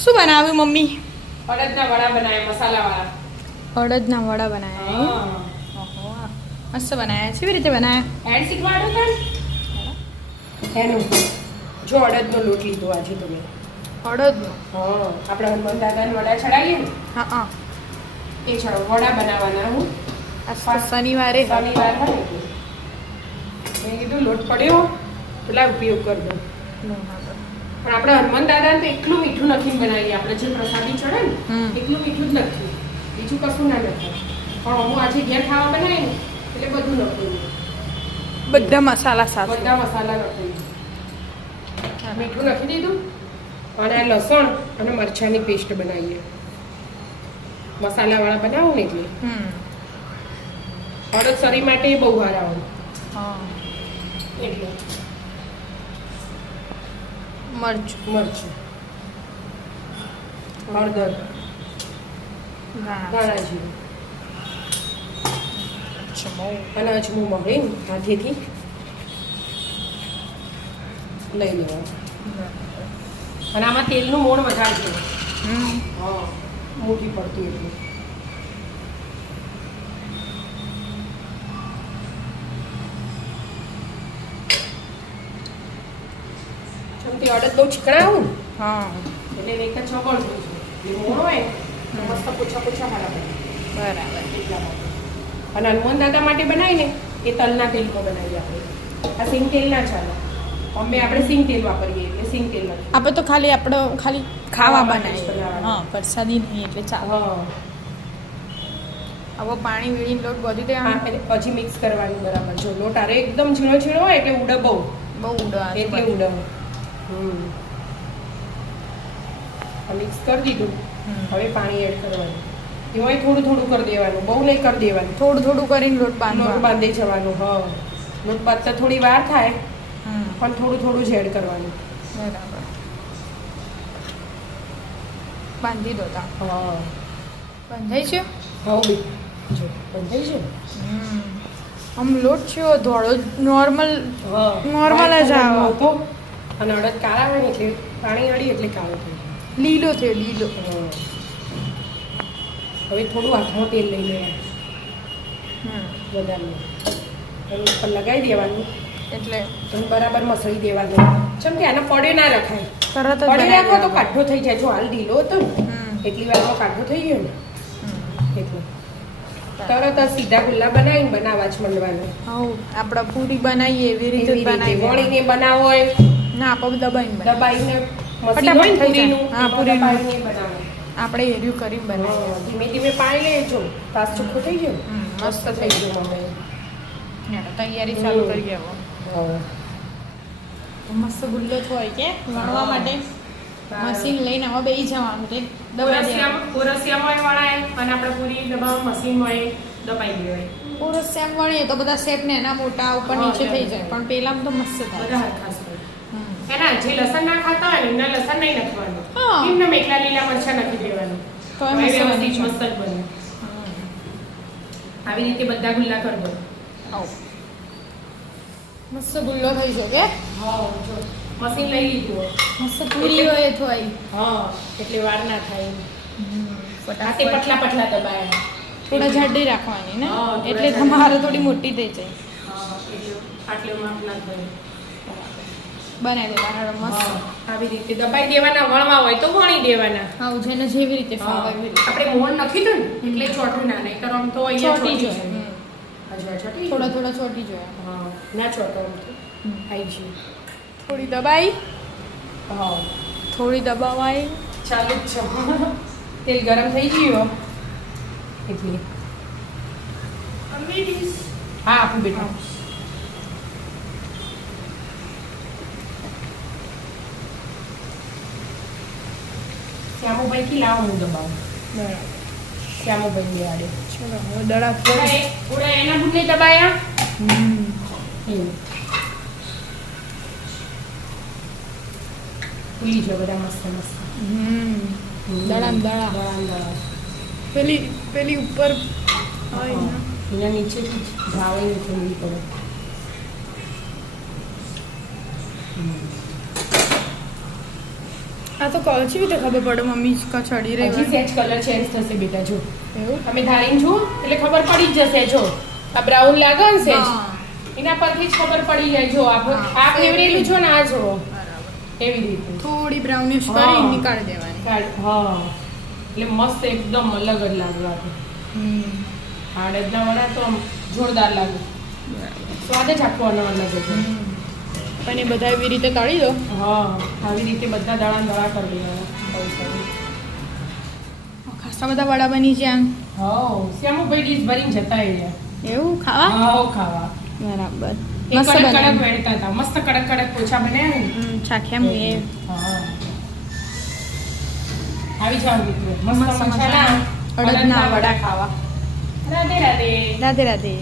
શું બનાવ્યું મમ્મી? અડદના વડા બનાવ્યા, મસાલાવાળા. અડદના વડા બનાવ્યા. ઓહો, મસ્ત બનાવ્યા. કેવી રીતે બનાવ્યા? એડ શીખવાડો તને એનું. જો અડદનો લોટ લીધો આજે તમે. અડદનો? હા, આપણે હનુમાન દાદાને વડા ચડાવીએ ને, હા. એ ચડાવ વડા બનાવવાના. હું શનિવારે શનિવાર હોય ને એટલે મેં કીધું લોટ પડ્યો પેલા ઉપયોગ કરી દો. પણ આપણે હનુમાન દાદાને તો એટલું મીઠું નથી બનાવીએ. આપણે જે પ્રસાદી ચડે ને એટલું મીઠું જ નથી, બીજું કશું ના નથી. પણ હું આજે ઘેર ખાવા બનાવી ને એટલે બધું લખું, બધા મસાલા સાથે. બધા મસાલા લખું, મીઠું નાખી દીધું અને આ લસણ અને મરચાંની પેસ્ટ બનાવીએ. મસાલાવાળા બનાવું ને એટલે અડદ શરીર માટે બહુ સારા હોય એટલે. મરચું, હળદર, ધાણા જીરું અને અજમું મળી હાથેથી લઈ લેવાનું. અને આમાં તેલનું મોણ વધારે છે. હા, મોટી પડતી એટલું. ચમથી અડદ બહુ ચીકણા આવું એટલે એક જ છગળ થઈ જાય. મોણ હોય તો મસ્ત પૂછા મારા બરાબર. એટલા માટે. અને હનુમાન દાદા માટે બનાવીને એ તલના તેલમાં બનાવીએ આપણે. આ સિંગ તેલ ના ચાલે. અમે આપણે સિંગ તેલ વાપરીએ એટલે સિંગ તેલ નથી. આપણે તો ખાલી ખાવા બનાવીએ. હા, પ્રસાદી નહીં એટલે ચાલે. હવે પાણી વીણીને લોટ બધું દેવાનું. પછી મિક્સ કરવાનું બરાબર. જો લોટ આરે એકદમ ઝીણો હોય એટલે ઉડે બહુ ઉડે એટલે ઉડે. મિક્સ કરી દીધું. હવે પાણી એડ કરવાનું. એમાં થોડું કરી દેવાનું, બહુ નહીં કરી દેવાનું. થોડું કરીને લોટ બાંધી જવાનું. હા, લોટ બાંધતા થોડી વાર થાય પણ થોડું જ એડ કરવાનું. બરાબર. બાંધી દો તા. હા, બંધાઈ છે. હા જો બંધાઈ છે. આમ લોટ છે ધોળો નોર્મલ જ આવે તો. અને અડદ કાળા હોય ને એટલે પાણી અડી એટલે કાળો થઈ જાય. લીલો થયો લીલો. હવે થોડું હાથમાં તેલ લઈ લેવાનું વધારે ઉપર લગાવી દેવાનું એટલે બરાબર મસળી દેવાનું. ચમ કે આને પડે ના રખાય. તરત પડે રાખો તો કાઢો થઈ જાય. જો હાલ ઢીલો હતો ને એટલી વારમાં કાઢો થઈ ગયો ને એટલે તરત જ સીધા ગુલ્લા બનાવીને બનાવવા જ માંડવાનું. આપણે પૂરી બનાવીએ એવી રીતે વણીને બનાવો હોય ના આપણે દબાઈને પૂરીનું બનાવો. આપણે એર્યું કરી બનાવીએ. ધીમે ધીમે પાણી લેજો. પાસ ચોખ્ખો થઈ ગયો, મસ્ત થઈ ગયો. હવે તૈયારી ચાલુ કરી આવો. મસ્ત ગુલ્લો હોય કે વણવા માટે મશીન લઈને હવે બેસી જવાનું. પુરસિયામાં વણાય અને આપણે પૂરી દબાવવા મશીનમાં દબાઈ દેવાય. પુરસિયામ વણીએ તો બધા શેપ ને એના મોટા ઉપર નીચે થઈ જાય, પણ પેલામાં તો મસ્ત થાય. બધા હરખા થાય. એના જે લસણ ના ખાતા હોય ને એમને લસણ નહીં નાખવાનું. એમને એકલા લીલા મરચાં નાખી દેવાનું. તો વ્યવસ્થિત મસ્ત જ બને. આવી રીતે બધા ગુલ્લા કરી દો. મસ્ત ગુલ્લો થઈ શકે. જો મશીન લઈ લીધું. મસ્ત પૂરી હોય થોડી. એટલે વાર ના થાય. ફટાફટ પટલા દબાયા. થોડા જાડી રાખવાની ને એટલે તમારે થોડી મોટી થઈ જાય. આટલે માપ ના થાય. બનાવી દેવાના મસ્ત. આવી રીતે દબાઈ દેવાના. વણવા હોય તો વણી દેવાના. જેને જેવી રીતે ફાવે એવી રીતે. આપણે મોણ નથી તો ને એટલે ચોટું ના નહીં તો આમ તો અહીંયા ચોટી જાય. થોડા ચોટી જોઈએ. ના ચોટો આમ તો આવી જાય. થોડી દબાઈ. થોડી દબાવાય. ચાલુ જ છે. તેલ ગરમ થઈ ગયું એટલે હા આપું બેટા. શ્યામુભાઈ થી લાવો હું દબાવું. બરાબર. શ્યામુભાઈ બે આડે. ચલો હવે દડા થોડા એના બુટને દબાયા. ખુલી છે બધા મસ્ત મસ્ત. દડા પેલી ઉપર એના નીચેથી ભાવે ખુલવી પડે. આ તો કેવી રીતે ખબર પડે મમ્મી ચડી રહી હજી સેજ કલર ચેન્જ થશે બેટા જો તમે ધારીને જુઓ એટલે ખબર પડી જ જશે જો આ બ્રાઉન લાગે ને સેજ એના પરથી જ ખબર પડી જાય જો આ ફેવરેલું છો ને આ જો એવી રીતે થોડી બ્રાઉનિશ કરી નીકાળી દેવાની હા એટલે મસ્ત એકદમ અલગ જ લાગે આડદના વડા તો આમ જોરદાર લાગે સ્વાદ જ આપવાનો અલગ છે પણ એ બધા એવી રીતે તળી દો હા આવી રીતે બધા દળા કરી દેવાના ખાસા બધા વડા બની જાય હા શ્યામુભાઈ ડીશ ભરીને જતા રહ્યા એવું ખાવા હા ખાવા બરાબર મસ્ત કડક વેડતા હતા મસ્ત કડક પોચા બનાવ્યા ને ચાખ્યા એ હા આવી જાવ મિત્રો મસ્ત મસાલા અડદના વડા ખાવા રાધે રાધે રાધે રાધે